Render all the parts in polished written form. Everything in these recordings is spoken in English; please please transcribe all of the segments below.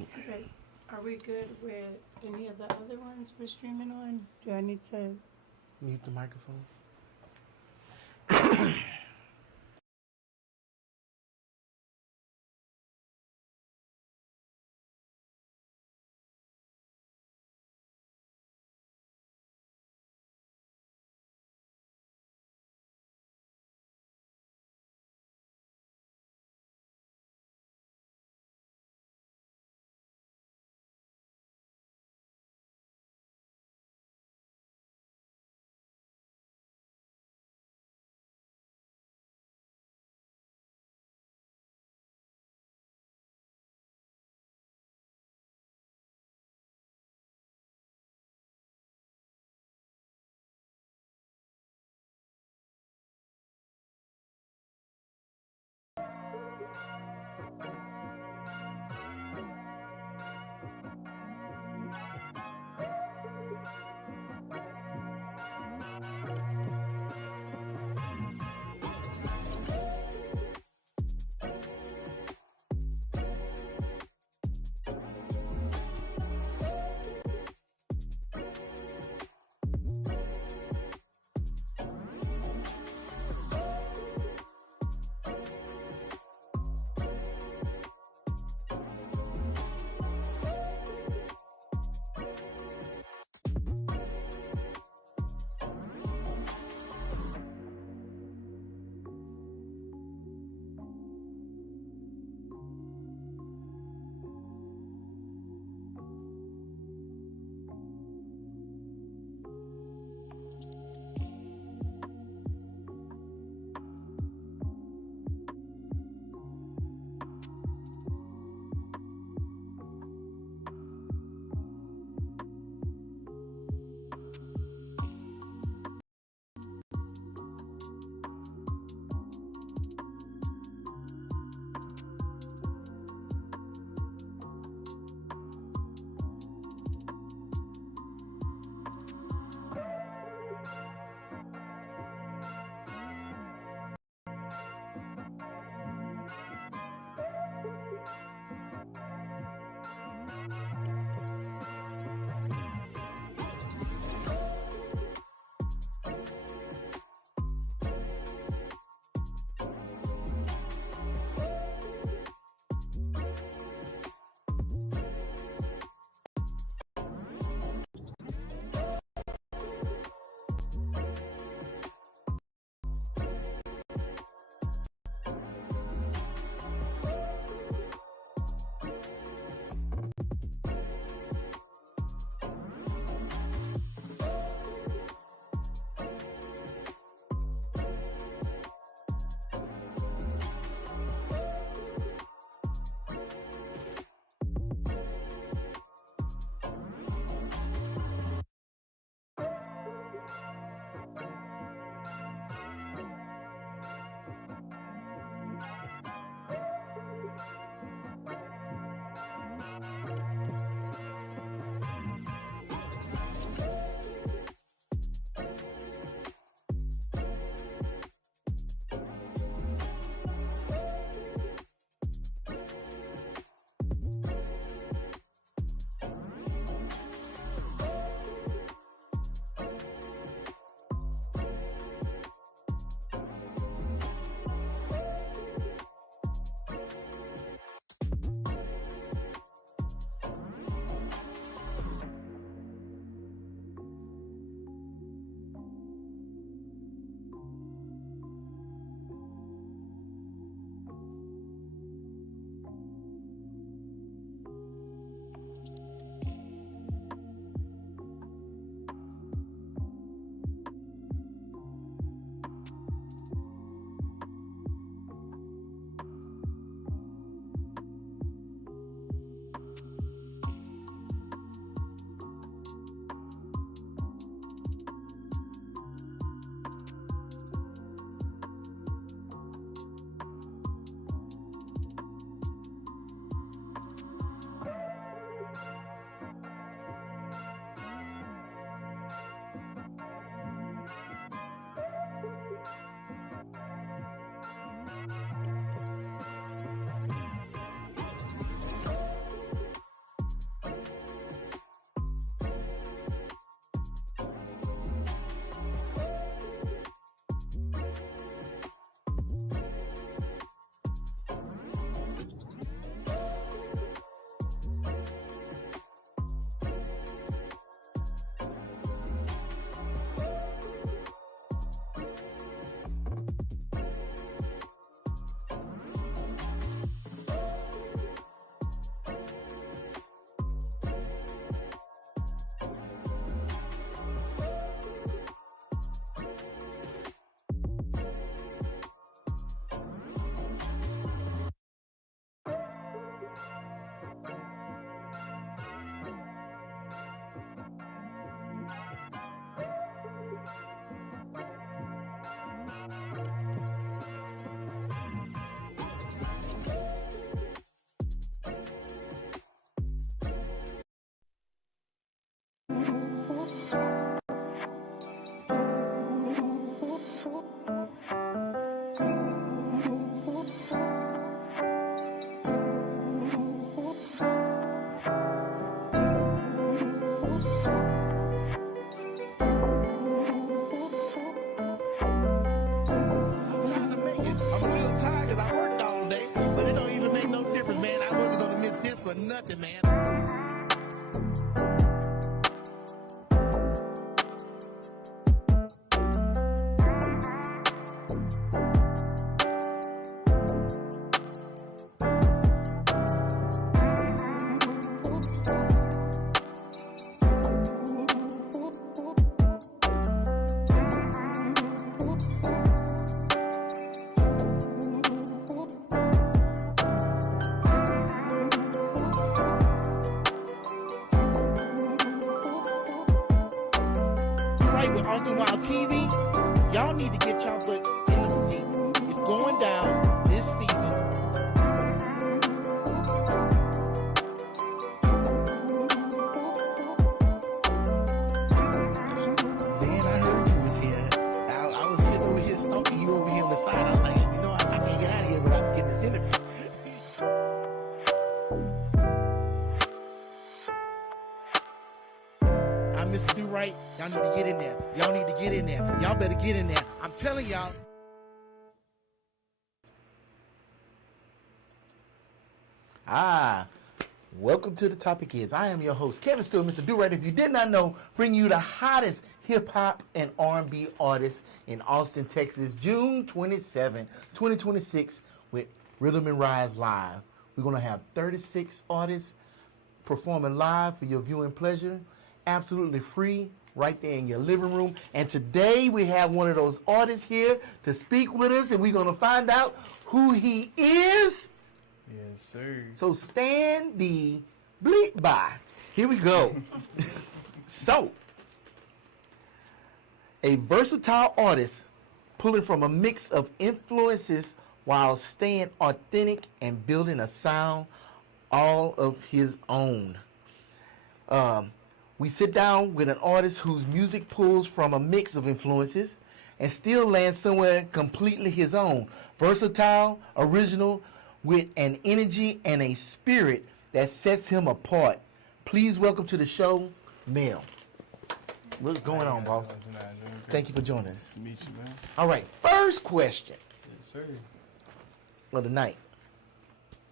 Okay. Are we good with any of the other ones we're streaming on? Do I need to? Mute the microphone. Durite. Y'all need to get in there. Y'all need to get in there. Y'all better get in there. I'm telling y'all. Welcome to The Topic Is. I am your host, Kevin Stewart, Mr. Durite. If you did not know, bring you the hottest hip-hop and R&B artists in Austin, Texas, June 27, 2026, with Rhythm and Rise Live. We're going to have 36 artists performing live for your viewing pleasure, absolutely free, right there in your living room. And today we have one of those artists here to speak with us, and we're going to find out who he is. Yes, sir. So stand the bleep by. Here we go. So, a versatile artist pulling from a mix of influences while staying authentic and building a sound all of his own. We sit down with an artist whose music pulls from a mix of influences and still lands somewhere completely his own. Versatile, original, with an energy and a spirit that sets him apart. Please welcome to the show, Mell. What's going on, boss? Thank you for joining us. Nice to meet you, man. All right, first question Yes, sir. of the night.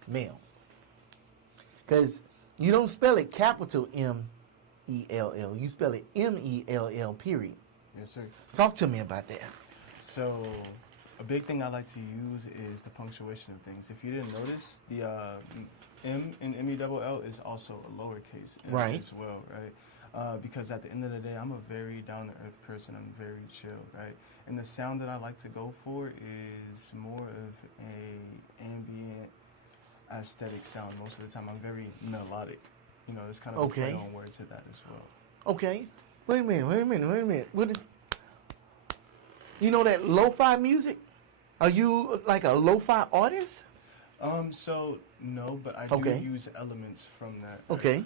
Mell. Because you don't spell it capital M-E-L-L. You spell it M-E-L-L, period. Yes, sir. Talk to me about that. So, a big thing I like to use is the punctuation of things. If you didn't notice, the M in M-E-double-L is also a lowercase M Right. as well, right? Because at the end of the day, I'm a very down-to-earth person. I'm very chill, right? And the sound that I like to go for is more of a ambient aesthetic sound. Most of the time, I'm very melodic. You know, there's kind of a play on word to that as well. Okay. Wait a minute. What is... You know that lo-fi music? Are you like a lo-fi artist? So no, but I do use elements from that. Right? Okay.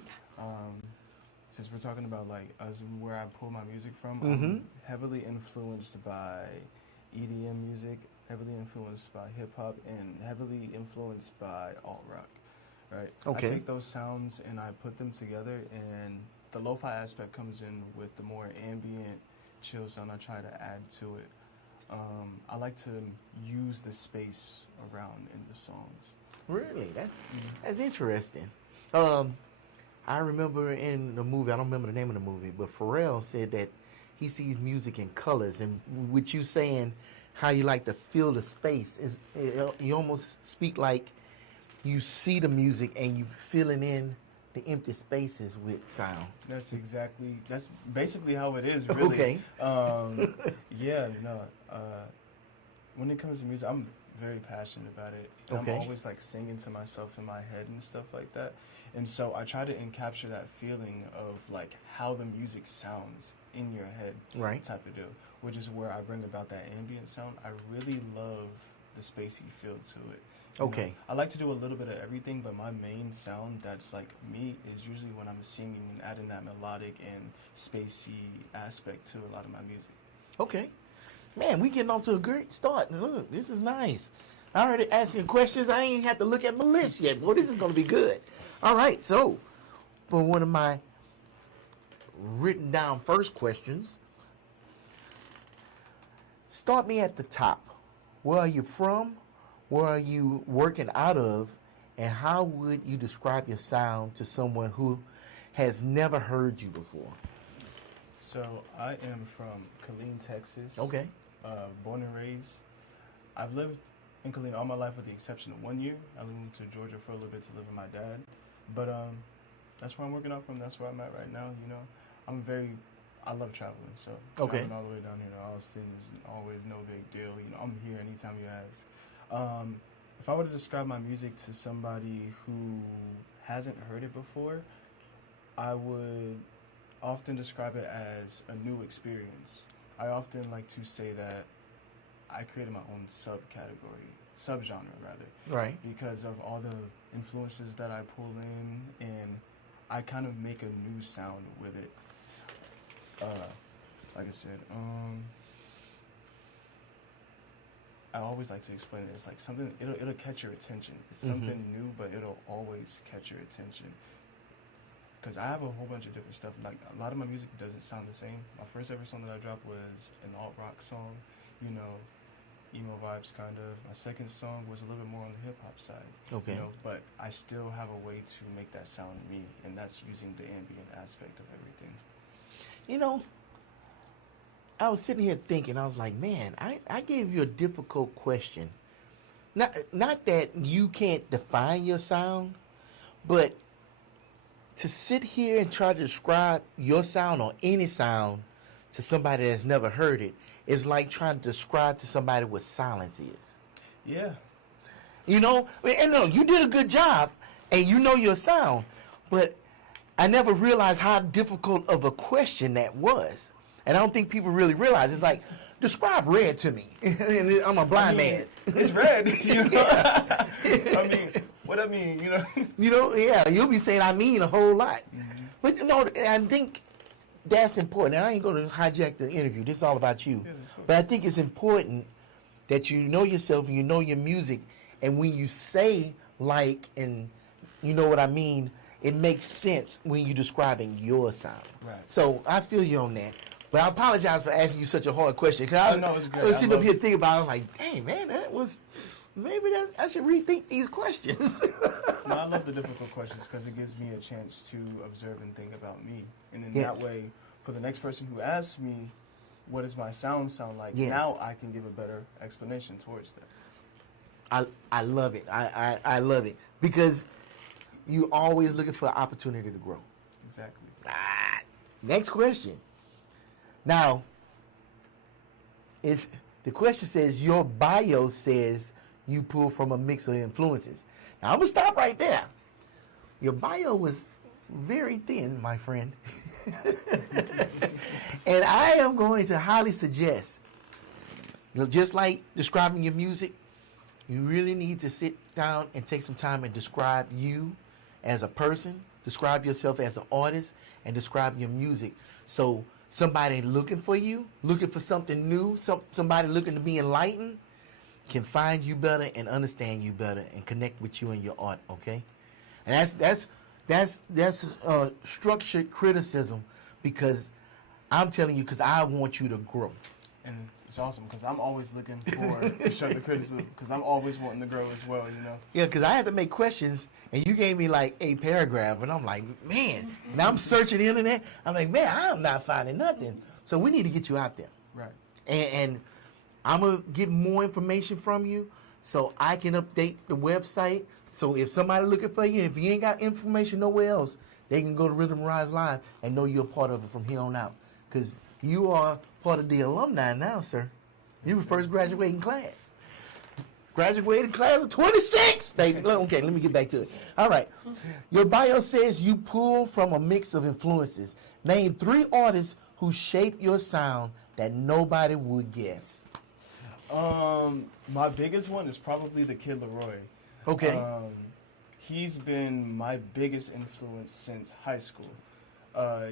Since we're talking about like where I pull my music from, I'm heavily influenced by EDM music, heavily influenced by hip hop, and heavily influenced by alt rock. Right. Okay. I take those sounds and I put them together, and the lo-fi aspect comes in with the more ambient, chill sound I try to add to it. I like to use the space around in the songs. Really? That's interesting. I remember in the movie, I don't remember the name of the movie, but Pharrell said that he sees music in colors. And with you saying how you like to feel the space, you almost speak like you see the music and you filling in the empty spaces with sound. That's basically how it is, really. Okay. When it comes to music, I'm very passionate about it. And I'm always like singing to myself in my head and stuff like that. And so I try to encapture that feeling of like how the music sounds in your head, right? Type of deal, which is where I bring about that ambient sound. I really love the spacey feel to it. You know, I like to do a little bit of everything, but my main sound that's like me is usually when I'm singing and adding that melodic and spacey aspect to a lot of my music. Okay. Man, we getting off to a great start. Look, this is nice. I already asking questions. I ain't had to look at my list yet. Boy, this is going to be good. All right, so for one of my written down first questions, start me at the top. Where are you from? Where are you working out of? And how would you describe your sound to someone who has never heard you before? So I am from Killeen, Texas. Okay. Born and raised. I've lived in Killeen all my life with the exception of 1 year. I moved to Georgia for a little bit to live with my dad. But that's where I'm working out from. That's where I'm at right now. You know, I love traveling. So traveling all the way down here to Austin is always no big deal. You know, I'm here anytime you ask. If I were to describe my music to somebody who hasn't heard it before, I would often describe it as a new experience. I often like to say that I created my own subgenre rather. Right. Because of all the influences that I pull in, and I kind of make a new sound with it. Like I said, I always like to explain it as like something, it'll catch your attention. It's something new, but it'll always catch your attention. because I have a whole bunch of different stuff. Like a lot of my music doesn't sound the same. My first ever song that I dropped was an alt rock song, you know, emo vibes kind of. My second song was a little bit more on the hip hop side. Okay. You know, but I still have a way to make that sound me, and that's using the ambient aspect of everything. You know, I was sitting here thinking, I was like, man, I gave you a difficult question. Not that you can't define your sound, but to sit here and try to describe your sound or any sound to somebody that's never heard it is like trying to describe to somebody what silence is. Yeah. You know, and no, you did a good job, and you know your sound, but I never realized how difficult of a question that was. And I don't think people really realize. It's like, describe red to me. And I'm a blind man. It's red. You know? I mean, what I mean, you know. You know, yeah, you'll be saying I mean a whole lot. Mm-hmm. But, you know, I think that's important. And I ain't going to hijack the interview. This is all about you. Yeah, sure. But I think it's important that you know yourself and you know your music. And when you say like and you know what I mean, it makes sense when you're describing your sound. Right. So I feel you on that. But I apologize for asking you such a hard question. Because no, it's good. I was I sitting up love here it. thinking about it. I was like, dang, man, I should rethink these questions. No, I love the difficult questions because it gives me a chance to observe and think about me. And in Yes. that way, for the next person who asks me, what does my sound like? Yes. Now I can give a better explanation towards that. I love it. I love it. Because you always looking for an opportunity to grow. Exactly. Next question. Now, if the question says your bio says you pull from a mix of influences. Now, I'm going to stop right there. Your bio was very thin, my friend. And I am going to highly suggest, you know, just like describing your music, you really need to sit down and take some time and describe you as a person, describe yourself as an artist, and describe your music. So somebody looking for you, looking for something new, somebody looking to be enlightened, can find you better and understand you better and connect with you and your art. Okay, and that's structured criticism, because I'm telling you, because I want you to grow. And it's awesome because I'm always looking for constructive criticism because I'm always wanting to grow as well, you know. Yeah, because I had to make questions, and you gave me like a paragraph, and I'm like, man. Now I'm searching the internet. I'm like, man, I'm not finding nothing. So we need to get you out there. Right. And I'm going to get more information from you so I can update the website. So if somebody looking for you, if you ain't got information nowhere else, they can go to Rhythm Rise Live and know you're a part of it from here on out. Because you are part of the alumni now, sir. You were first graduating class. Graduated class of 26, baby. Okay, let me get back to it. All right. Your bio says you pull from a mix of influences. Name 3 artists who shape your sound that nobody would guess. My biggest one is probably the Kid Leroy. Okay. He's been my biggest influence since high school.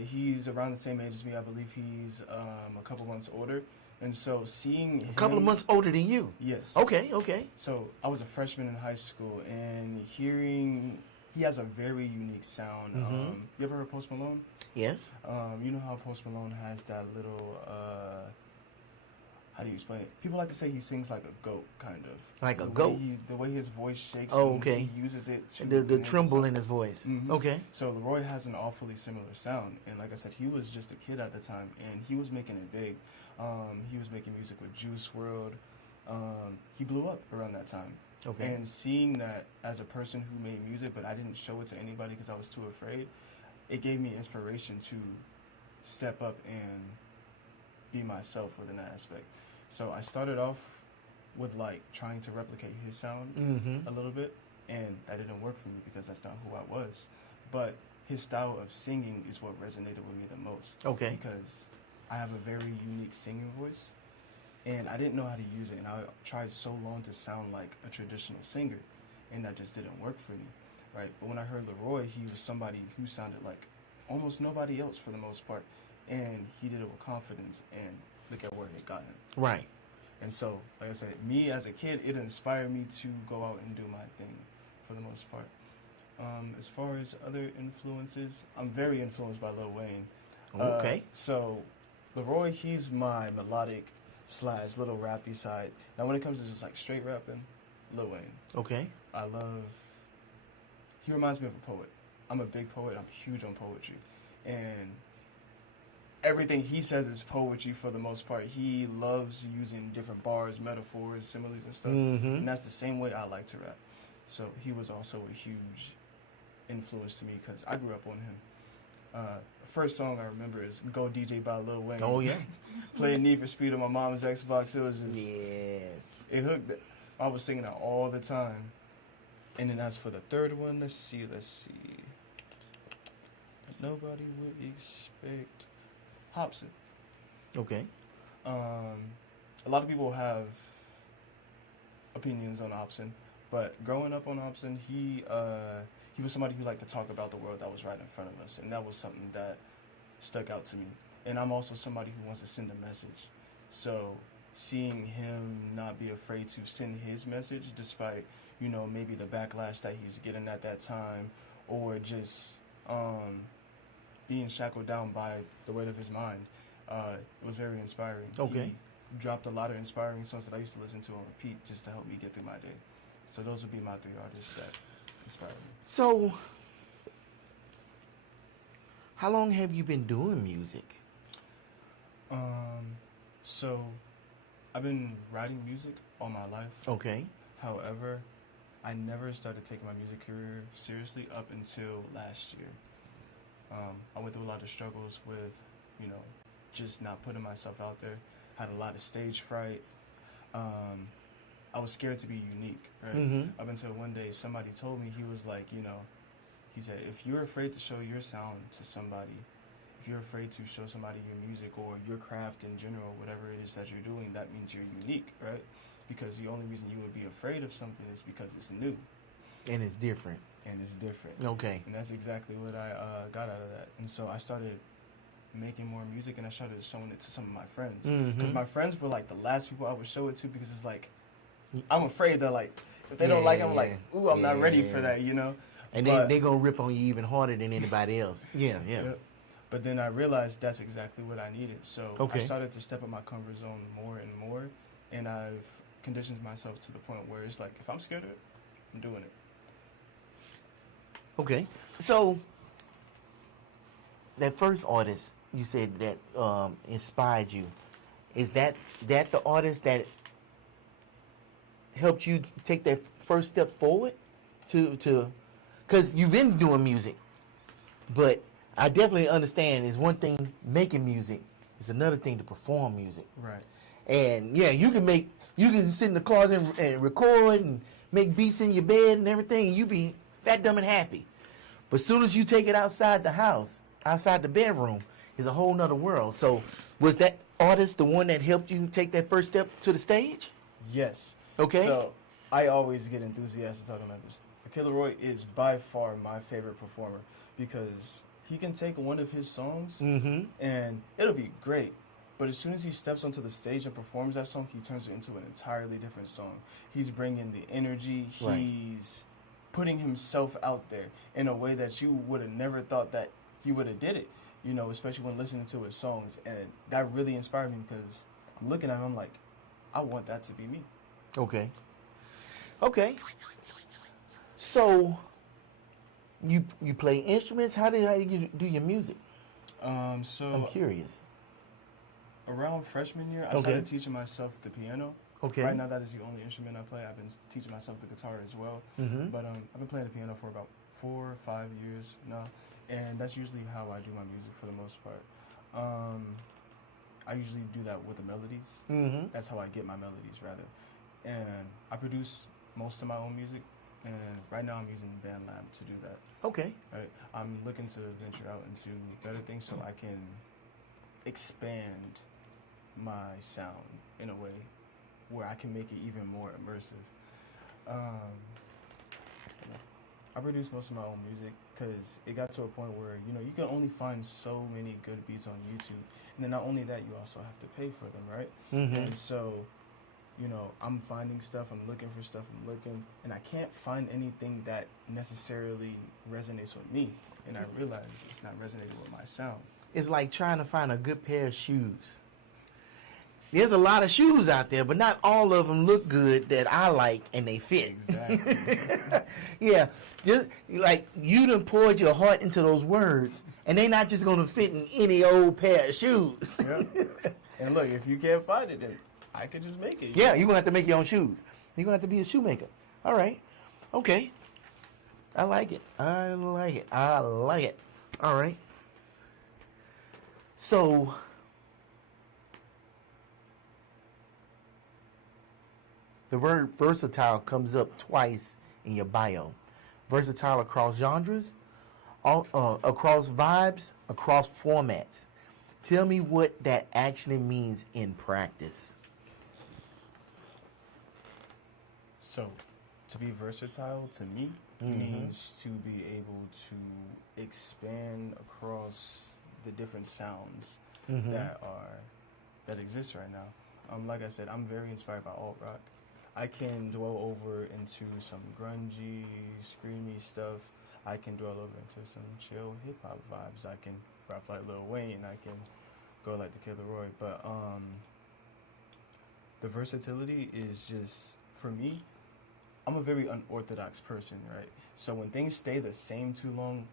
He's around the same age as me. I believe he's a couple months older. And so seeing him... A couple of months older than you? Yes. Okay, okay. So I was a freshman in high school, and hearing... He has a very unique sound. Mm-hmm. You ever heard Post Malone? Yes. You know how Post Malone has that little... how do you explain it? People like to say he sings like a goat, kind of. Like a goat? The way his voice shakes. Oh, okay. He uses it to... The tremble in his voice. Mhm. Okay. So Leroy has an awfully similar sound, and like I said, he was just a kid at the time, and he was making it big. He was making music with Juice WRLD. He blew up around that time. Okay. And seeing that as a person who made music, but I didn't show it to anybody because I was too afraid, it gave me inspiration to step up and be myself within that aspect. So I started off with like trying to replicate his sound Mm-hmm. a little bit, and that didn't work for me because that's not who I was. But his style of singing is what resonated with me the most. Okay. Because I have a very unique singing voice, and I didn't know how to use it, and I tried so long to sound like a traditional singer, and that just didn't work for me, right? But when I heard Leroy, he was somebody who sounded like almost nobody else for the most part, and he did it with confidence, and look at where he had gotten. Right. And so, like I said, me as a kid, it inspired me to go out and do my thing for the most part. As far as other influences, I'm very influenced by Lil Wayne. Okay. So, Leroy, he's my melodic / little rappy side. Now, when it comes to just like straight rapping, Lil Wayne. Okay. I love. He reminds me of a poet. I'm a big poet. I'm huge on poetry, and everything he says is poetry for the most part. He loves using different bars, metaphors, similes, and stuff. Mm-hmm. And that's the same way I like to rap. So he was also a huge influence to me because I grew up on him. The first song I remember is "Go DJ" by Lil Wayne. Oh yeah. Playing Need for Speed on my mom's Xbox. It was just Yes. it hooked. I was singing that all the time. And then as for the third one, let's see. Nobody would expect Hobson. Okay. A lot of people have opinions on Hobson, but growing up on Hobson, he was somebody who liked to talk about the world that was right in front of us, and that was something that stuck out to me. And I'm also somebody who wants to send a message. So seeing him not be afraid to send his message despite, maybe the backlash that he's getting at that time, or just being shackled down by the weight of his mind, it was very inspiring. Okay. He dropped a lot of inspiring songs that I used to listen to on repeat just to help me get through my day. So those would be my 3 artists that inspire me. So, how long have you been doing music? So I've been writing music all my life. Okay. However, I never started taking my music career seriously up until last year. I went through a lot of struggles with, just not putting myself out there. Had a lot of stage fright. I was scared to be unique, right? Mm-hmm. Up until one day somebody told me, he was like, he said, if you're afraid to show your sound to somebody, if you're afraid to show somebody your music or your craft in general, whatever it is that you're doing, that means you're unique, right? Because the only reason you would be afraid of something is because it's new. And it's different. And it's different. Okay. And that's exactly what I got out of that. And so I started making more music, and I started showing it to some of my friends. Because my friends were like the last people I would show it to, because it's like, I'm afraid that like, if they don't like it, I'm like, ooh, I'm not ready for that, And they going to rip on you even harder than anybody else. Yeah. But then I realized that's exactly what I needed. So Okay. I started to step in my comfort zone more and more, and I've conditioned myself to the point where it's like, if I'm scared of it, I'm doing it. Okay. So, that first artist you said that inspired you, is that the artist that helped you take that first step forward to because you've been doing music, but I definitely understand it's one thing making music, it's another thing to perform music. Right. And yeah, you can sit in the closet and record and make beats in your bed and everything, and you be fat, dumb, and happy. But as soon as you take it outside the house, outside the bedroom, is a whole nother world. So was that artist the one that helped you take that first step to the stage? Yes. Okay. So I always get enthusiastic talking about this. Kid Leroy is by far my favorite performer because he can take one of his songs and it'll be great. But as soon as he steps onto the stage and performs that song, he turns it into an entirely different song. He's bringing the energy. Right. He's putting himself out there in a way that you would have never thought that he would have did it, especially when listening to his songs. And that really inspired me because I'm looking at him, I'm like, I want that to be me. Okay. So, you play instruments? How do you do your music? So I'm curious. Around freshman year, I started teaching myself the piano. Okay. Right now, that is the only instrument I play. I've been teaching myself the guitar as well. But I've been playing the piano for about 4 or 5 years now, and that's usually how I do my music for the most part. I usually do that with the melodies. That's how I get my melodies, rather. And I produce most of my own music, and right now I'm using BandLab to do that. Okay. Right? I'm looking to venture out into better things so I can expand my sound in a way where I can make it even more immersive. I produce most of my own music because it got to a point where, you can only find so many good beats on YouTube. And then not only that, you also have to pay for them, right? And so you know, I'm finding stuff, I'm looking for stuff, and I can't find anything that necessarily resonates with me. And I realize it's not resonating with my sound. It's like trying to find a good pair of shoes. There's a lot of shoes out there, but not all of them look good that I like and they fit. Exactly. Yeah, just like you done poured your heart into those words, and they not just gonna fit in any old pair of shoes. Yep. And look, if you can't find it, then I could just make it. Yeah, you're gonna have to make your own shoes. You're gonna have to be a shoemaker. All right. Okay. I like it. I like it. I like it. All right. So, the word versatile comes up twice in your bio. Versatile across genres, across vibes, across formats. Tell me what that actually means in practice. So, to be versatile to me means to be able to expand across the different sounds that exist right now. Like I said, I'm very inspired by alt rock. I can dwell over into some grungy, screamy stuff. I can dwell over into some chill hip hop vibes. I can rap like Lil Wayne. I can go like the Kid Laroi. But the versatility is just, for me, I'm a very unorthodox person, right? So when things stay the same too long,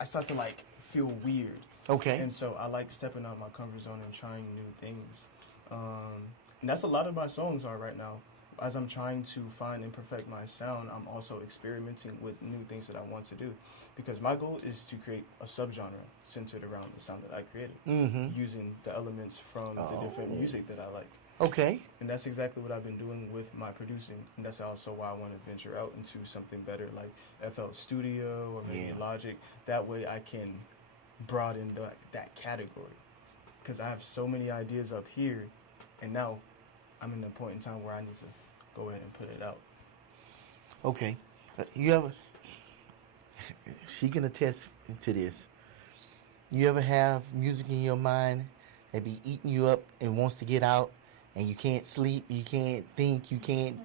I start to like feel weird. Okay. And so I like stepping out of my comfort zone and trying new things. And that's a lot of my songs are right now. As I'm trying to find and perfect my sound, I'm also experimenting with new things that I want to do. Because my goal is to create a subgenre centered around the sound that I created, using the elements from the different music that I like. Okay. And that's exactly what I've been doing with my producing. And that's also why I want to venture out into something better like FL Studio or maybe Logic. That way I can broaden that category. Because I have so many ideas up here, and now I'm in a point in time where I need to go ahead and put it out. Okay. You ever, she can attest to this. You ever have music in your mind that be eating you up and wants to get out, and you can't sleep, you can't think, you can't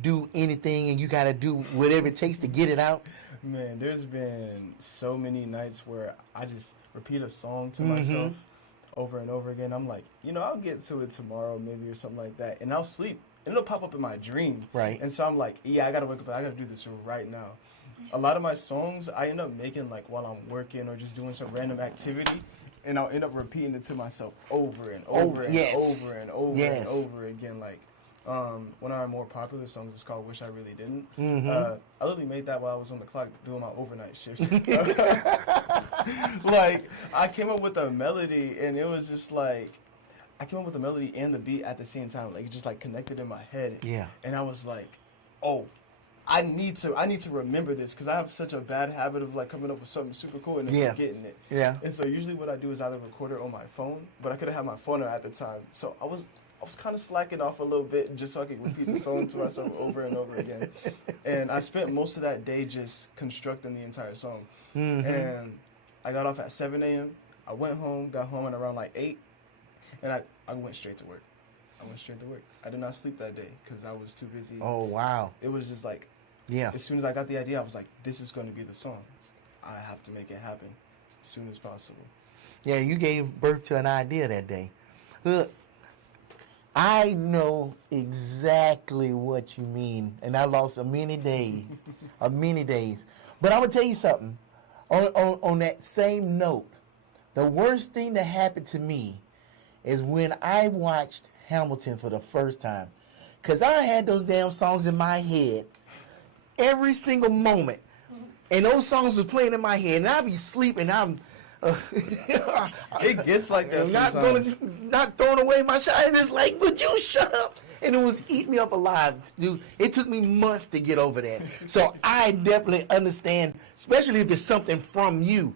do anything, and you got to do whatever it takes to get it out? Man, there's been so many nights where I just repeat a song to myself over and over again. I'm like, you know, I'll get to it tomorrow maybe or something like that, and I'll sleep. And it'll pop up in my dream. Right. And so I'm like, yeah, I got to wake up. I got to do this right now. A lot of my songs I end up making like while I'm working or just doing some random activity. And I'll end up repeating it to myself over and over and over and over and over again. Like, one of our more popular songs is called Wish I Really Didn't. I literally made that while I was on the clock doing my overnight shift. Like, I came up with a melody, and it was just like, I came up with the melody and the beat at the same time. Like, it just like connected in my head. Yeah. And I was like, oh, I need to remember this, because I have such a bad habit of like coming up with something super cool and then forgetting it. Yeah. And so usually what I do is either record it on my phone, but I couldn't have my phone out at the time. So I was kind of slacking off a little bit just so I could repeat the song to myself over and over again. And I spent most of that day just constructing the entire song. And I got off at 7 a.m. I went home, got home at around like 8, and I went straight to work. I did not sleep that day because I was too busy. Oh, wow. It was just like, as soon as I got the idea, I was like, this is going to be the song. I have to make it happen as soon as possible. Yeah, you gave birth to an idea that day. Look, I know exactly what you mean, and I lost many days, many days. But I'm going to tell you something. On that same note, the worst thing that happened to me is when I watched Hamilton for the first time. Because I had those damn songs in my head every single moment. And those songs was playing in my head, and I'd be sleeping. It gets like that sometimes. Not throwing away my shot. And it's like, would you shut up? And it was eating me up alive, dude. It took me months to get over that. So I definitely understand, especially if it's something from you.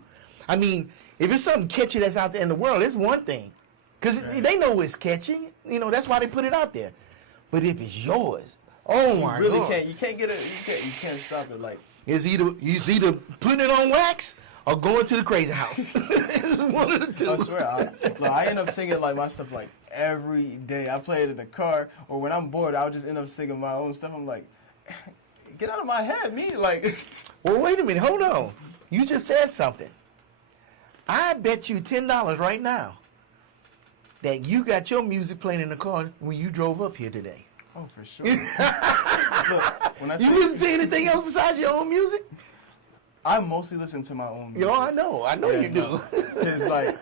I mean, if it's something catchy that's out there in the world, it's one thing. Because they know it's catchy. You know, that's why they put it out there. But if it's yours, oh my God. You can't get it. You can't stop it. Like, It's either putting it on wax or going to the crazy house. It's one of the two. I swear, I end up singing like my stuff like every day. I play it in the car, or when I'm bored, I'll just end up singing my own stuff. I'm like, get out of my head, me. Like, Well, wait a minute. Hold on. You just said something. I bet you $10 right now that you got your music playing in the car when you drove up here today. oh, for sure. Look, when I You tell listen to anything else besides your own music? I mostly listen to my own music. Yo, I know you do. Because, like,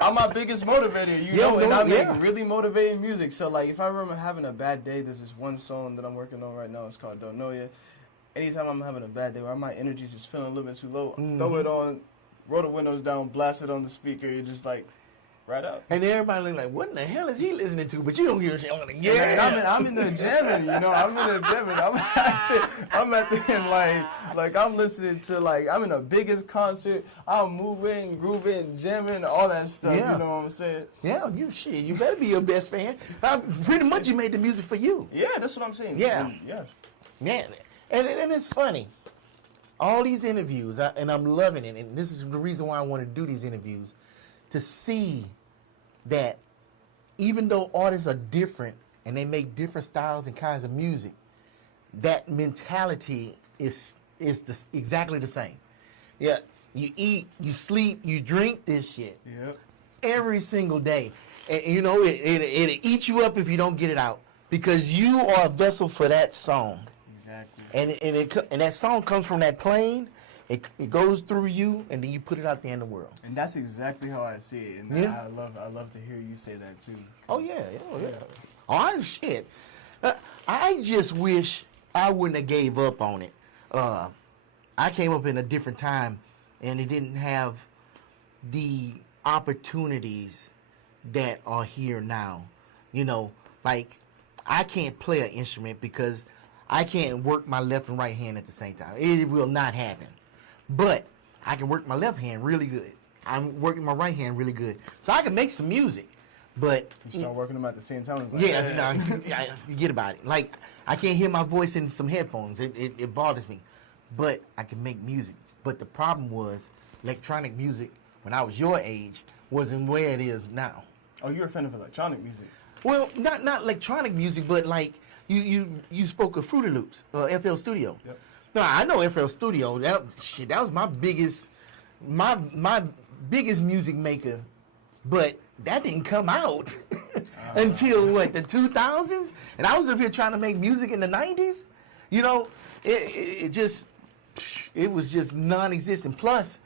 I'm my biggest motivator, you know, and I make really motivating music. So, like, if I remember having a bad day, there's this one song that I'm working on right now. It's called Don't Know Ya. Anytime I'm having a bad day where my energy's just feeling a little bit too low, throw it on, roll the windows down, blast it on the speaker. You're just like, right up. And everybody like, what in the hell is he listening to? But you don't give a shit. I'm like, And I'm in the jamming, you know. I'm in the jamming. I'm at the end, like I'm listening to, like, I'm in the biggest concert. I'm moving, grooving, jamming, all that stuff. Yeah. You know what I'm saying? Yeah, you better be your best fan. Pretty much you made the music for you. Yeah, that's what I'm saying. Yeah. Yeah. Man, and it's funny. All these interviews, and I'm loving it, and this is the reason why I want to do these interviews, to see that even though artists are different and they make different styles and kinds of music, that mentality is exactly the same. Yeah, you eat, you sleep, you drink this shit Yep. every single day, and you know it'll eat you up if you don't get it out, because you are a vessel for that song. Exactly. And that song comes from that plane. It goes through you, and then you put it out there in the world. And that's exactly how I see it. And Yeah. I love to hear you say that too. Oh yeah. Oh shit. I just wish I wouldn't have gave up on it. I came up in a different time, and it didn't have the opportunities that are here now. You know, like I can't play an instrument because I can't work my left and right hand at the same time. It will not happen. But I can work my left hand really good. I'm working my right hand really good. So I can make some music. But You start working them at the same time. It's like, yeah, forget about it. Like, I can't hear my voice in some headphones. It bothers me. But I can make music. But the problem was, electronic music, when I was your age, wasn't where it is now. Oh, you're a fan of electronic music. Well, not electronic music, but like, you spoke of Fruity Loops, FL Studio. Yep. No, I know FL Studio. That was my biggest music maker, but that didn't come out until what, the 2000s? And I was up here trying to make music in the 90s. You know, it was just non-existent. Plus,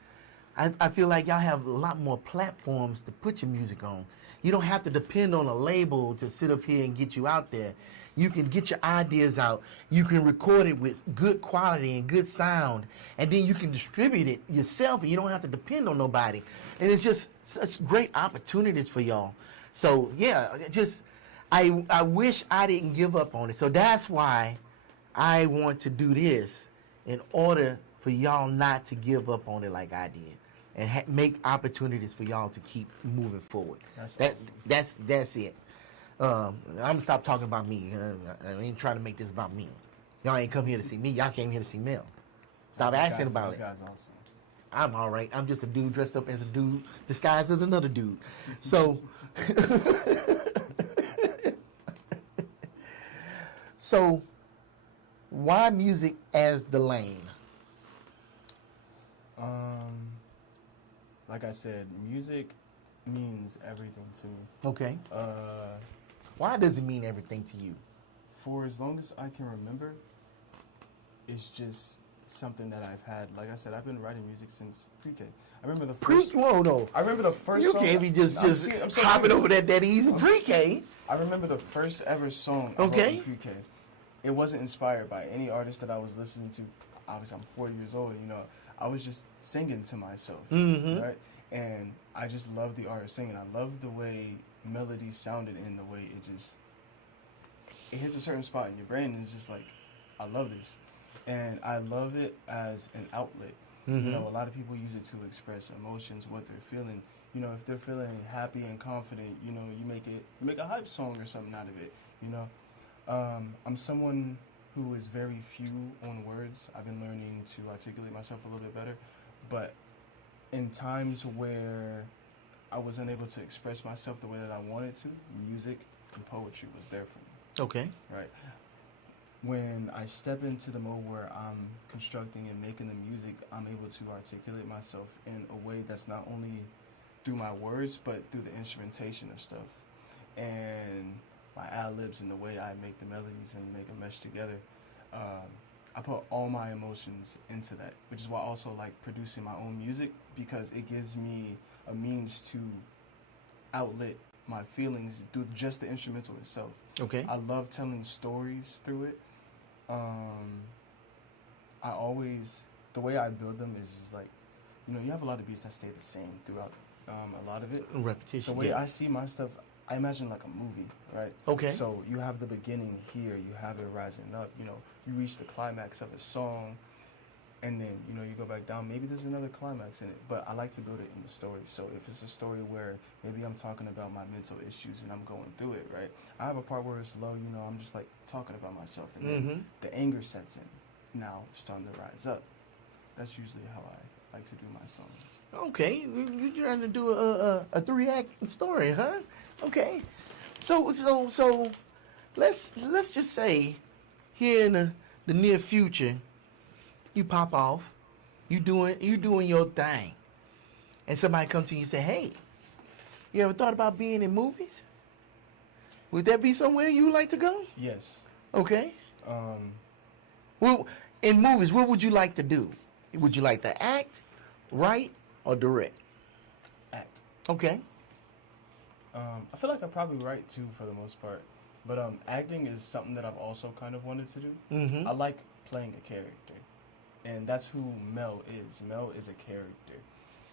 I feel like y'all have a lot more platforms to put your music on. You don't have to depend on a label to sit up here and get you out there. You can get your ideas out. You can record it with good quality and good sound, and then you can distribute it yourself, and you don't have to depend on nobody. And it's just such great opportunities for y'all. So yeah, I wish I didn't give up on it. So that's why I want to do this, in order for y'all not to give up on it like I did, and make opportunities for y'all to keep moving forward. That's it. I'm gonna stop talking about me. I ain't trying to make this about me. Y'all ain't come here to see me. Y'all came here to see Mel. Stop asking about it. This guy's awesome. I'm all right. I'm just a dude dressed up as a dude, disguised as another dude. So, so why music as the lane? Like I said, music means everything to me. Okay. Why does it mean everything to you? For as long as I can remember, it's just something that I've had. Like I said, I've been writing music since pre-K. I remember the first. Whoa, no. I remember the first. You song. can't be just I'm so hopping serious. over that easy. Pre-K. I remember the first ever song I wrote Okay. in pre-K. It wasn't inspired by any artist that I was listening to. Obviously, I'm 4 years old. You know, I was just singing to myself, right? And I just loved the art of singing. I loved the way melody sounded and the way it hits a certain spot in your brain, and it's just like, I love this. And I love it as an outlet. You know, a lot of people use it to express emotions, what they're feeling. You know, if they're feeling happy and confident, you know, you make a hype song or something out of it. You know, I'm someone who is very few on words. I've been learning to articulate myself a little bit better, but in times where I was unable to express myself the way that I wanted to, music and poetry was there for me. Okay. Right. When I step into the mode where I'm constructing and making the music, I'm able to articulate myself in a way that's not only through my words, but through the instrumentation of stuff. And my ad-libs and the way I make the melodies and make them mesh together. I put all my emotions into that, which is why I also like producing my own music, because it gives me a means to outlet my feelings through just the instrumental itself. Okay. I love telling stories through it. I always, the way I build them is just like, you know, you have a lot of beats that stay the same throughout a lot of it. Repetition. The way I see my stuff, I imagine like a movie, right? Okay. So you have the beginning here, you have it rising up, you know, you reach the climax of a song, and then, you know, you go back down, maybe there's another climax in it, but I like to build it in the story. So if it's a story where maybe I'm talking about my mental issues and I'm going through it, right? I have a part where it's low, you know, I'm just like talking about myself, and then the anger sets in. Now it's time to rise up. That's usually how I like to do my songs. Okay, you're trying to do a 3-act story, huh? Okay, so let's just say here in the near future, you pop off, you doing your thing, and somebody comes to you and say, "Hey, you ever thought about being in movies? Would that be somewhere you would like to go?" Yes. Okay. Well, in movies, what would you like to do? Would you like to act, write, or direct? Act. Okay. I feel like I probably write too for the most part, but acting is something that I've also kind of wanted to do. Mm-hmm. I like playing a character, and that's who Mel is. Mel is a character,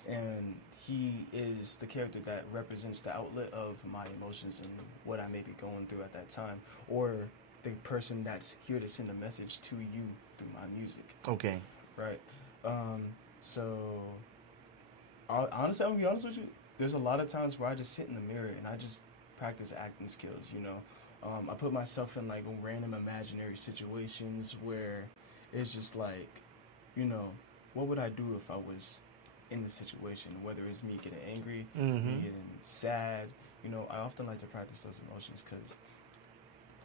and he is the character that represents the outlet of my emotions and what I may be going through at that time, or the person that's here to send a message to you through my music. Okay. Right. So, honestly, I'm gonna be honest with you. There's a lot of times where I just sit in the mirror and I just practice acting skills. You know, I put myself in like random imaginary situations where it's just like, you know, what would I do if I was in the situation? Whether it's me getting angry, me getting sad. You know, I often like to practice those emotions because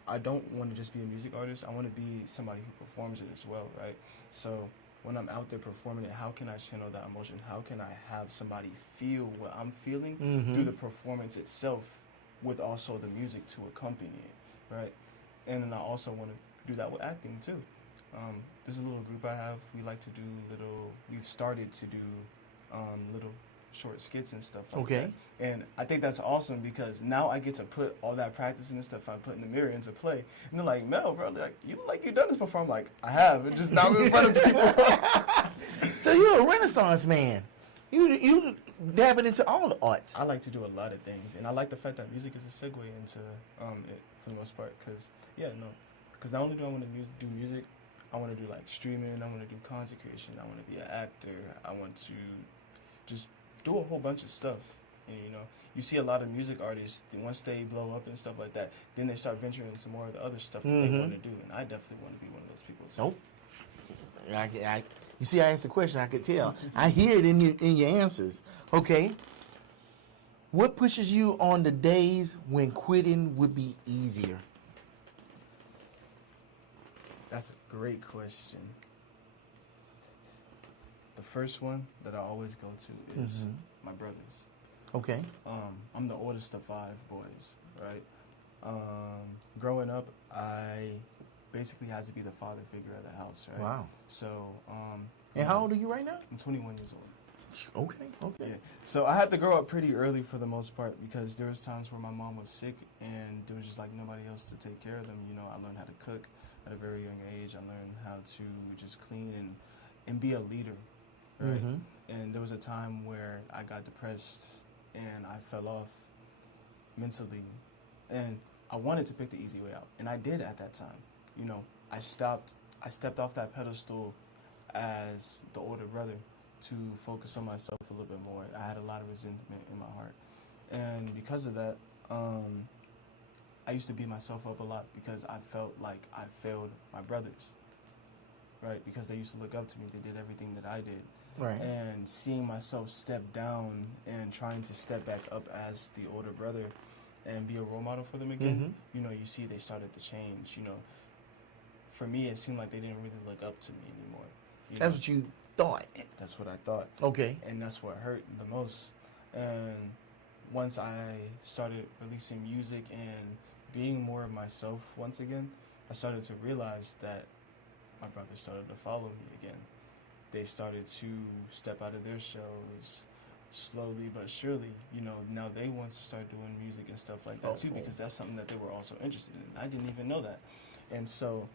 I don't want to just be a music artist. I want to be somebody who performs it as well, right? So when I'm out there performing it, how can I channel that emotion? How can I have somebody feel what I'm feeling through the performance itself, with also the music to accompany it, right? And then I also want to do that with acting too. There's a little group I have. We like to do we've started to do little short skits and stuff like that. And I think that's awesome because now I get to put all that practice and stuff I put in the mirror into play. And they're like, "Mel, bro, like you look like you've done this before." I'm like, "I have. It's just not in front of people." So you're a Renaissance man. You dabbing into all the arts. I like to do a lot of things, and I like the fact that music is a segue into it for the most part. Because not only do I want to do music, I want to do like streaming. I want to do content creation. I want to be an actor. I want to just do a whole bunch of stuff. And you know, you see a lot of music artists, once they blow up and stuff like that, then they start venturing into more of the other stuff that they want to do. And I definitely want to be one of those people. So. Nope. You see, I asked the question, I could tell. I hear it in your answers. Okay. What pushes you on the days when quitting would be easier? That's a great question. The first one that I always go to is my brothers. Okay. I'm the oldest of 5 boys, right? Growing up, I basically had to be the father figure of the house, right? Wow. So, and how old are you right now? I'm 21 years old. Okay. Yeah. So I had to grow up pretty early for the most part because there was times where my mom was sick and there was just like nobody else to take care of them. You know, I learned how to cook at a very young age. I learned how to just clean and be a leader, right? And there was a time where I got depressed and I fell off mentally, and I wanted to pick the easy way out, and I did at that time. You know, I stepped off that pedestal as the older brother to focus on myself a little bit more. I had a lot of resentment in my heart, and because of that, I used to beat myself up a lot because I felt like I failed my brothers. right? Because they used to look up to me. They did everything that I did. Right. And seeing myself step down and trying to step back up as the older brother and be a role model for them again, you know, you see they started to change. You know, for me, it seemed like they didn't really look up to me anymore. That's what you thought. That's what I thought. Okay. And that's what hurt the most. And once I started releasing music and being more of myself once again, I started to realize that my brothers started to follow me again. They started to step out of their shows slowly but surely. You know, now they want to start doing music and stuff like that too, because that's something that they were also interested in. I didn't even know that. And so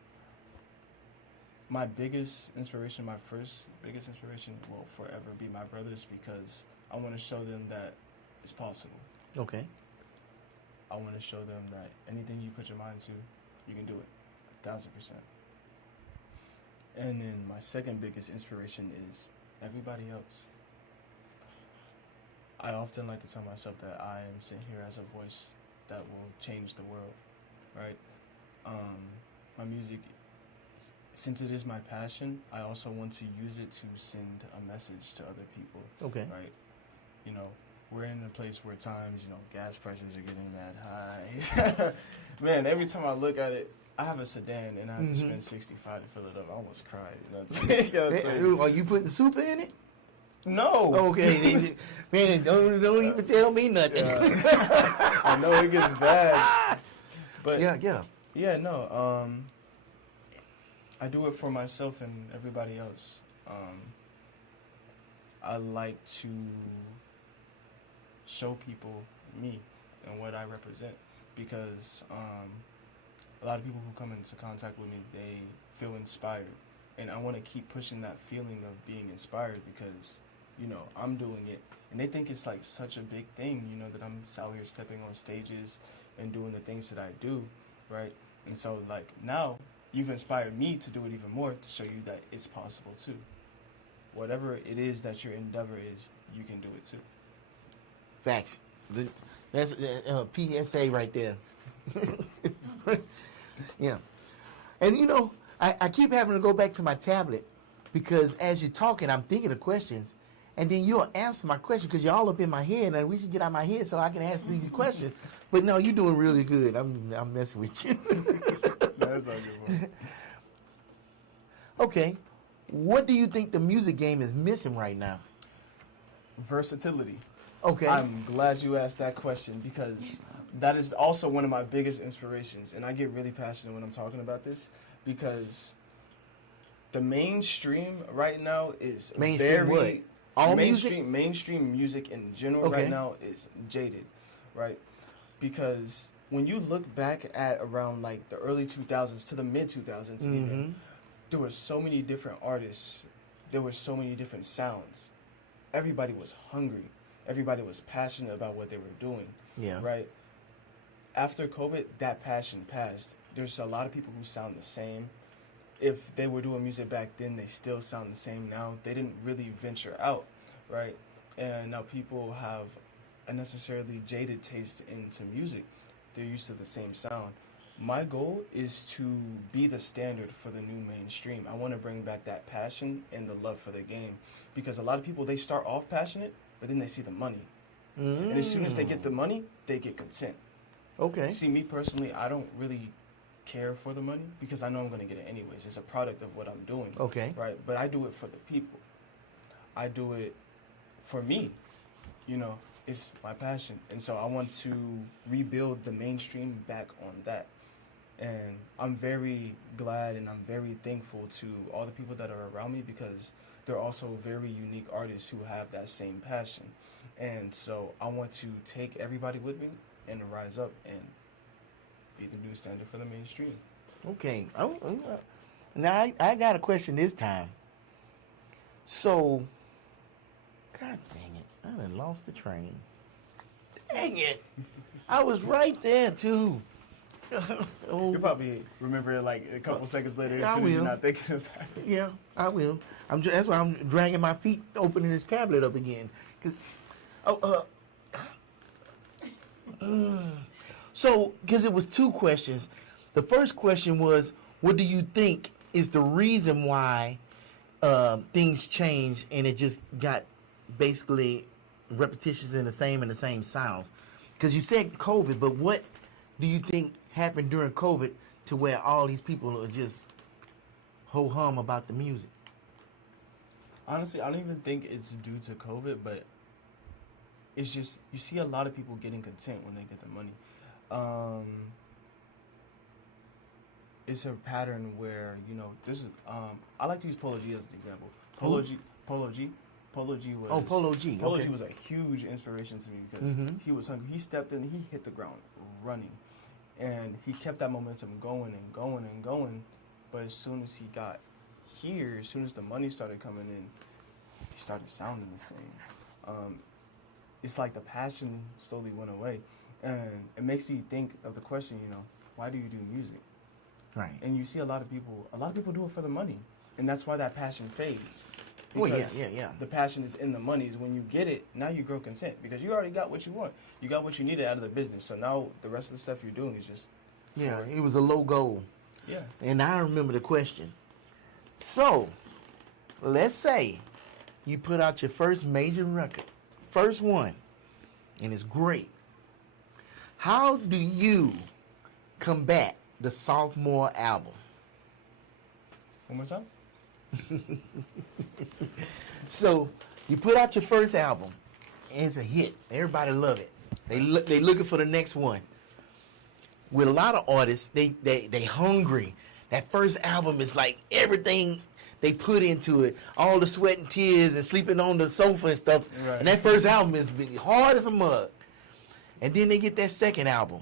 my biggest inspiration, my first biggest inspiration will forever be my brothers, because I want to show them that it's possible. Okay. I want to show them that anything you put your mind to, you can do it, 1,000%. And then my second biggest inspiration is everybody else. I often like to tell myself that I am sitting here as a voice that will change the world, right? My music, since it is my passion, I also want to use it to send a message to other people. Okay. Right? You know, we're in a place where times, you know, gas prices are getting that high. Man, every time I look at it, I have a sedan and I have to spend $65 to fill it up. I almost cried. You know what I'm saying? Are you putting super in it? No. Okay. Man, don't even tell me nothing. Yeah. I know it gets bad. But yeah, no. I do it for myself and everybody else. I like to show people me and what I represent, because a lot of people who come into contact with me, they feel inspired, and I want to keep pushing that feeling of being inspired, because, you know, I'm doing it, and they think it's like such a big thing, you know, that I'm out here stepping on stages and doing the things that I do, right? And so, like, now you've inspired me to do it even more, to show you that it's possible too. Whatever it is that your endeavor is, you can do it too. Facts. That's PSA right there. Yeah. And, you know, I keep having to go back to my tablet, because as you're talking, I'm thinking of questions, and then you'll answer my question, because you're all up in my head, and we should get out of my head so I can answer these questions. But no, you're doing really good. I'm messing with you. That's all good. Okay. What do you think the music game is missing right now? Versatility. Okay. I'm glad you asked that question, because that is also one of my biggest inspirations, and I get really passionate when I'm talking about this, because the mainstream right now is mainstream what? All mainstream music in general right now is jaded, right? Because when you look back at around like the early 2000s to the mid 2000s, even, there were so many different artists, there were so many different sounds. Everybody was hungry. Everybody was passionate about what they were doing. Yeah. Right? After COVID, that passion passed. There's a lot of people who sound the same. If they were doing music back then, they still sound the same now. They didn't really venture out, right? And now people have a necessarily jaded taste into music. They're used to the same sound. My goal is to be the standard for the new mainstream. I want to bring back that passion and the love for the game, because a lot of people, they start off passionate, but then they see the money. And as soon as they get the money, they get content. Okay. See, me personally, I don't really care for the money, because I know I'm going to get it anyways. It's a product of what I'm doing. Okay. Right? But I do it for the people. I do it for me. You know, it's my passion. And so I want to rebuild the mainstream back on that. And I'm very glad and I'm very thankful to all the people that are around me, because they're also very unique artists who have that same passion. And so I want to take everybody with me and rise up and be the new standard for the mainstream. Okay. Now, I got a question this time. So, God dang it. I done lost the train. Dang it. I was right there, too. You'll probably remember it like a couple seconds later, as soon as you're not thinking about it. Yeah, I will. That's why I'm dragging my feet, opening this tablet up again. So, because it was two questions. The first question was, what do you think is the reason why things change and it just got basically repetitions in the same sounds. Because you said COVID, but what do you think happened during COVID to where all these people are just ho hum about the music? Honestly, I don't even think it's due to COVID, but it's just you see a lot of people getting content when they get the money. It's a pattern where this is. I like to use Polo G as an example. Polo G was. Oh, Polo G. Polo Okay. G was a huge inspiration to me because he was hungry. He stepped in. He hit the ground running, and he kept that momentum going and going and going. But as soon as he got here, as soon as the money started coming in, he started sounding the same. It's like the passion slowly went away, and it makes me think of the question. Why do you do music? Right. And you see a lot of people do it for the money, and that's why that passion fades. Oh, yeah. The passion is in the money. Is when you get it, now you grow content because you already got what you want. You got what you needed out of the business. So now the rest of the stuff you're doing is just It was a low goal. Yeah. And I remember the question. So, let's say you put out your first major record, first one, and it's great. How do you combat the sophomore album? One more time. So you put out your first album, and it's a hit. Everybody love it. They looking for the next one. With a lot of artists, they hungry. That first album is like everything they put into it, all the sweat and tears and sleeping on the sofa and stuff. Right. And that first album is hard as a mug. And then they get that second album.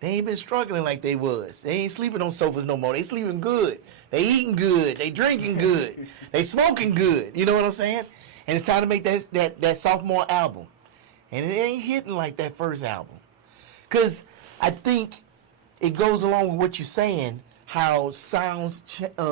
They ain't been struggling like they was. They ain't sleeping on sofas no more. They sleeping good. They eating good. They drinking good. They smoking good. You know what I'm saying? And it's time to make that sophomore album. And it ain't hitting like that first album. Because I think it goes along with what you're saying, how sounds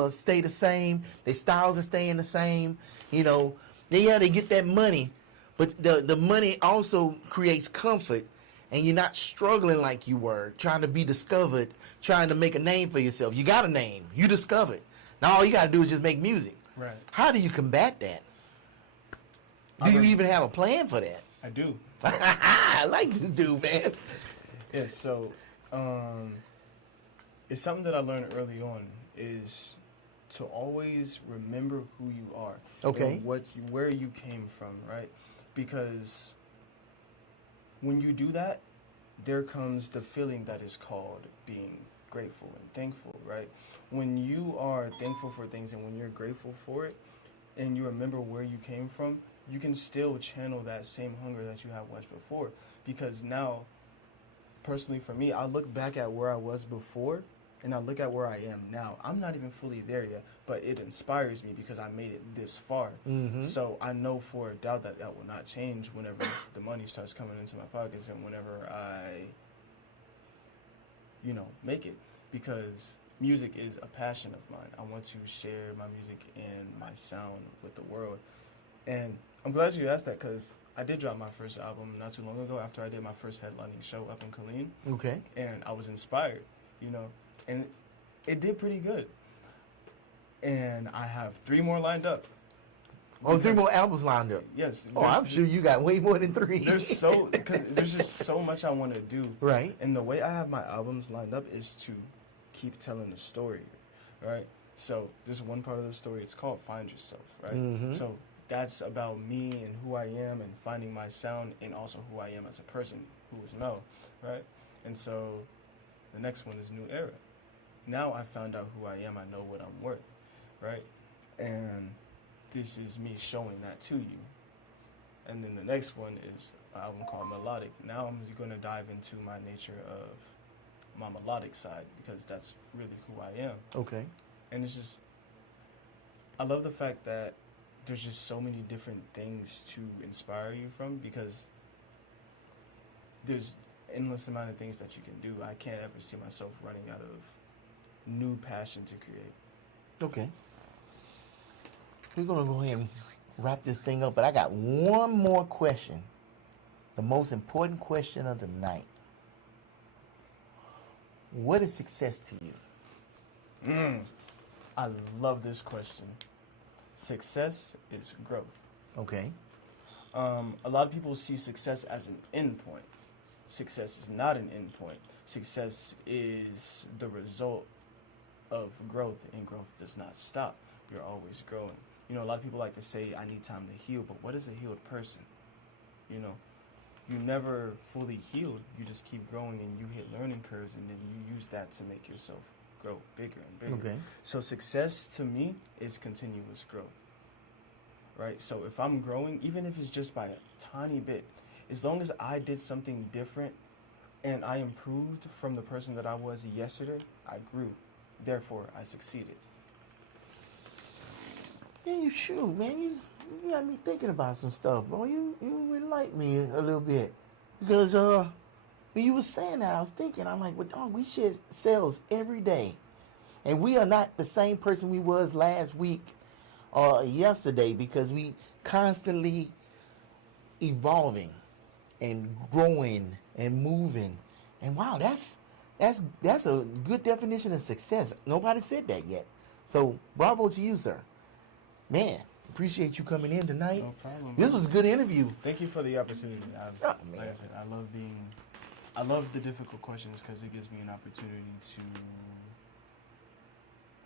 stay the same. Their styles are staying the same. They get that money. But the money also creates comfort. And you're not struggling like you were, trying to be discovered, trying to make a name for yourself. You got a name. You discovered. Now all you got to do is just make music. Right. How do you combat that? Do you even have a plan for that? I do. I like this dude, man. Yeah, so it's something that I learned early on is to always remember who you are. Okay. And where you came from, right? Because when you do that, there comes the feeling that is called being grateful and thankful, right? When you are thankful for things and when you're grateful for it and you remember where you came from, you can still channel that same hunger that you had once before. Because now, personally for me, I look back at where I was before and I look at where I am now. I'm not even fully there yet, but it inspires me because I made it this far. Mm-hmm. So I know for a doubt that will not change whenever the money starts coming into my pockets and whenever I, make it. Because music is a passion of mine. I want to share my music and my sound with the world. And I'm glad you asked that because I did drop my first album not too long ago after I did my first headlining show up in Killeen. Okay. And I was inspired, and it did pretty good. And I have 3 more lined up. Oh, 3 more albums lined up. Yes. Oh, I'm sure you got way more than 3. There's just so much I want to do. Right. And the way I have my albums lined up is to keep telling the story, right? So there's one part of the story, it's called Find Yourself, right? Mm-hmm. So that's about me and who I am and finding my sound and also who I am as a person, who is Mel, right? And so the next one is New Era. Now I found out who I am, I know what I'm worth, right? And this is me showing that to you. And then the next one is an album called Melodic. Now I'm going to dive into my nature of my melodic side because that's really who I am. Okay. And it's just, I love the fact that there's just so many different things to inspire you from because there's endless amount of things that you can do. I can't ever see myself running out of new passion to create. Okay. We're going to go ahead and wrap this thing up, but I got one more question. The most important question of the night. What is success to you? I love this question. Success is growth. Okay. A lot of people see success as an endpoint. Success is not an endpoint. Success is the result of growth, and growth does not stop. You're always growing. You know, a lot of people like to say, I need time to heal, but what is a healed person? You know, you never fully healed. You just keep growing, and you hit learning curves, and then you use that to make yourself grow bigger and bigger. Okay. So success to me is continuous growth. Right? So if I'm growing, even if it's just by a tiny bit, as long as I did something different and I improved from the person that I was yesterday, I grew. Therefore, I succeeded. Yeah, you shoot, man. You got me thinking about some stuff, bro. You enlightened me a little bit. Because when you were saying that, I was thinking, I'm like, well, dog, we share cells every day. And we are not the same person we was last week or yesterday, because we constantly evolving and growing and moving. And wow, that's a good definition of success. Nobody said that yet. So bravo to you, sir. Man, appreciate you coming in tonight. No problem. This was a good interview. Thank you for the opportunity. Oh, man. Like I said, I love the difficult questions because it gives me an opportunity to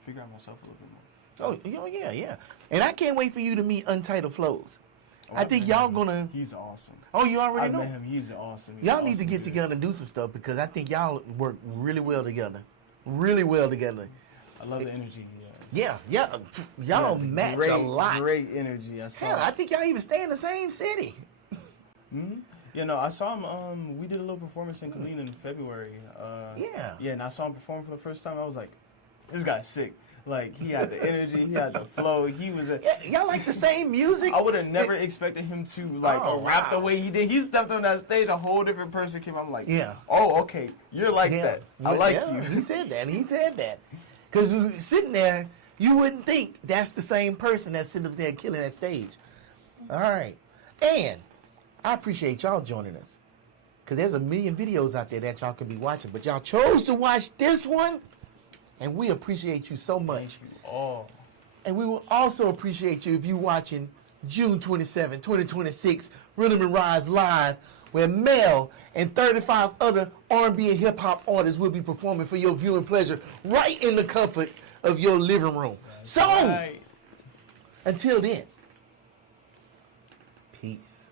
figure out myself a little bit more. Oh yeah. And I can't wait for you to meet Untitled Flows. Oh, I think y'all him. gonna. He's awesome. Oh, you already I know. met him. He's awesome. He's Y'all an need to awesome get dude. together and do some stuff, because I think y'all work really well together. Really well together. I love the energy he has. Yeah. Y'all He has match great, a lot. Great energy. I saw. Hell, I think y'all even stay in the same city. Mm-hmm. You know, I saw him. We did a little performance in Killeen in February. Yeah. Yeah, and I saw him perform for the first time. I was like, this guy's sick. Like, he had the energy, he had the flow. He was a. Yeah, y'all like the same music? I would have never expected him to like rap the way he did. He stepped on that stage, a whole different person came. I'm like, Yeah. Oh, okay, you're like that. I like you. He said that. Because we were sitting there, you wouldn't think that's the same person that's sitting up there killing that stage. All right. And I appreciate y'all joining us, because there's a million videos out there that y'all can be watching, but y'all chose to watch this one, and we appreciate you so much. Thank you all. And we will also appreciate you if you're watching June 27, 2026, Rhythm and Rise Live, where Mel and 35 other R&B and hip-hop artists will be performing for your viewing pleasure right in the comfort of your living room. That's So, right. until then, peace.